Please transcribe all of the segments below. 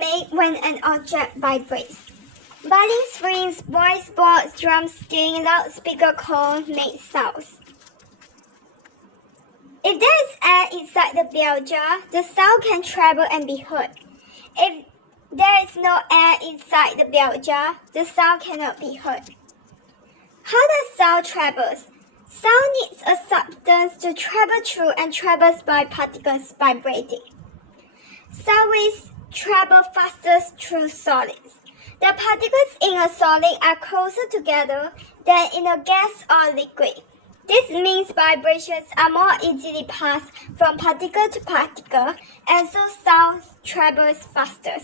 made when an object vibrates. Violin strings, voice box, drum skin, loudspeaker cone make sounds. If there is air inside the bell jar, the sound can travel and be heard. If there is no air inside the bell jar, the sound cannot be heard. How does sound travel? Sound needs a substance to travel through and travels by particles vibrating. Sound waves travel faster through solids. The particles in a solid are closer together than in a gas or liquid. This means vibrations are more easily passed from particle to particle, and so sound travels faster.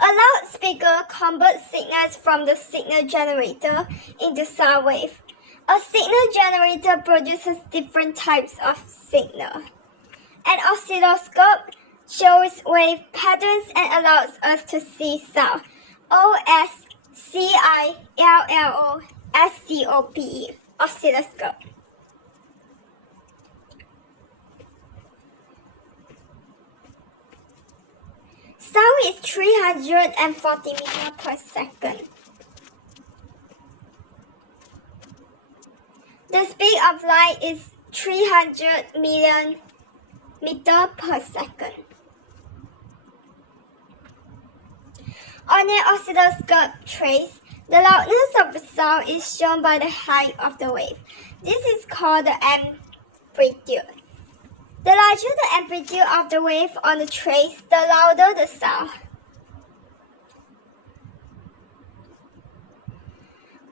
A loudspeaker converts signals from the signal generator into sound wave. A signal generator produces different types of signal. An oscilloscope shows wave patterns and allows us to see sound. OSCILLOSCOPE, oscilloscope. Sound is 340 meters per second. The speed of light is 300 million meters per second. On an oscilloscope trace, the loudness of the sound is shown by the height of the wave. This is called the amplitude. The larger the amplitude of the wave on the trace, the louder the sound.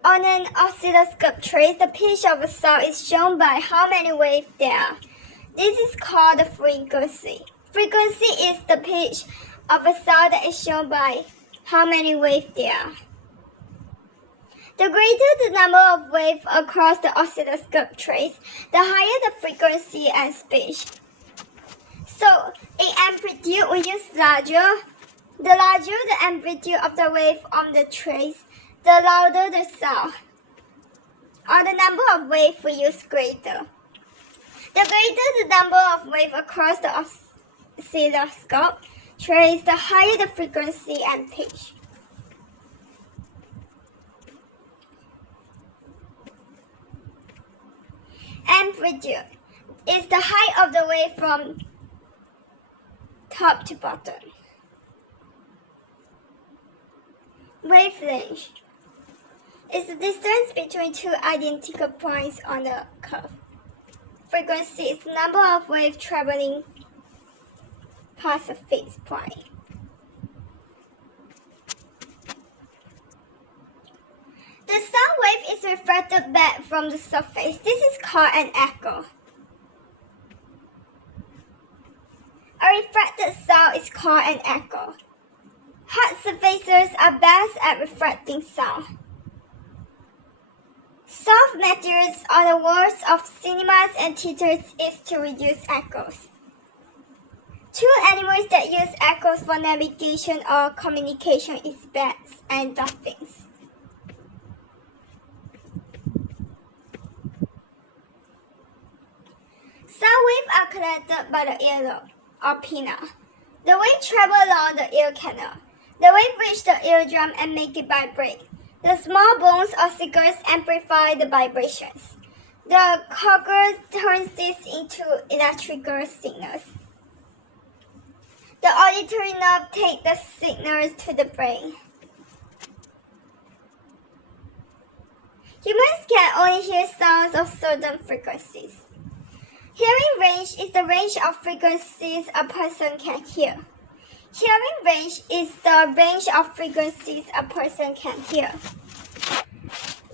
On an oscilloscope trace, the pitch of a sound is shown by how many waves there are. This is called the frequency. Frequency is the pitch of a sound that is shown by how many waves there are. The greater the number of waves across the oscilloscope trace, the higher the frequency and speed. So, in amplitude, we use larger. The larger the amplitude of the wave on the trace, the louder the sound. Or the number of waves we use greater. The greater the number of waves across the oscilloscope trace, the higher the frequency and pitch. Amplitude is the height of the wave from top to bottom. Wavelength is the distance between two identical points on the curve. Frequency is the number of waves traveling past a fixed point. The sound wave is reflected back from the surface. This is called an echo. A reflected sound is called an echo. Hard surfaces are best at reflecting sound. Soft materials on the walls of cinemas and theaters is to reduce echoes. Two animals that use echoes for navigation or communication is bats and dolphins. Sound waves are collected by the earlobe or pinna. The wave travels along the ear canal. The wave reaches the eardrum and make it vibrate. The small bones or signals amplify the vibrations. The cochlear turns this into electrical signals. The auditory nerve takes the signals to the brain. Humans can only hear sounds of certain frequencies. Hearing range is the range of frequencies a person can hear. Hearing range is the range of frequencies a person can hear.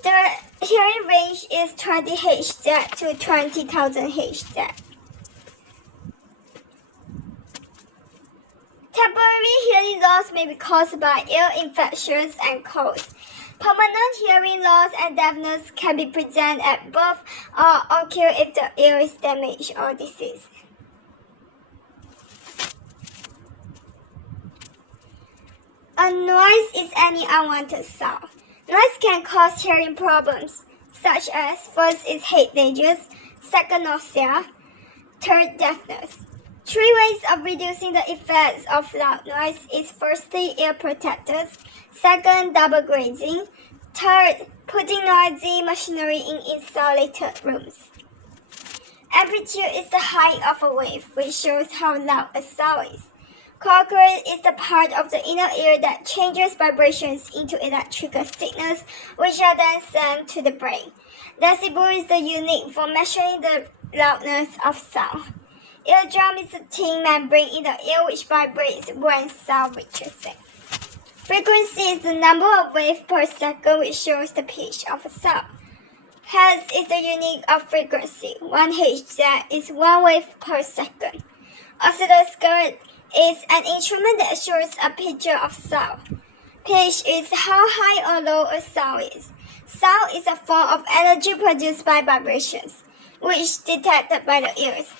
The hearing range is 20 Hz to 20,000 Hz. Temporary hearing loss may be caused by ear infections and colds. Permanent hearing loss and deafness can be present at birth or occur if the ear is damaged or diseased. A noise is any unwanted sound. Noise can cause hearing problems, such as first is headaches, second nausea, third deafness. Three ways of reducing the effects of loud noise is firstly ear protectors, second double glazing, third putting noisy machinery in insulated rooms. Amplitude is the height of a wave, which shows how loud a sound is. Crocus is the part of the inner ear that changes vibrations into electrical signals, which are then sent to the brain. Decibel is the unit for measuring the loudness of sound. Eardrum is a thin membrane in the ear which vibrates when sound reaches it. Frequency is the number of waves per second which shows the pitch of a sound. Hertz is the unit of frequency. 1 Hz is 1 wave per second. Oscilloscope is an instrument that shows a picture of sound. Pitch is how high or low a sound is. Sound is a form of energy produced by vibrations, which is detected by the ears.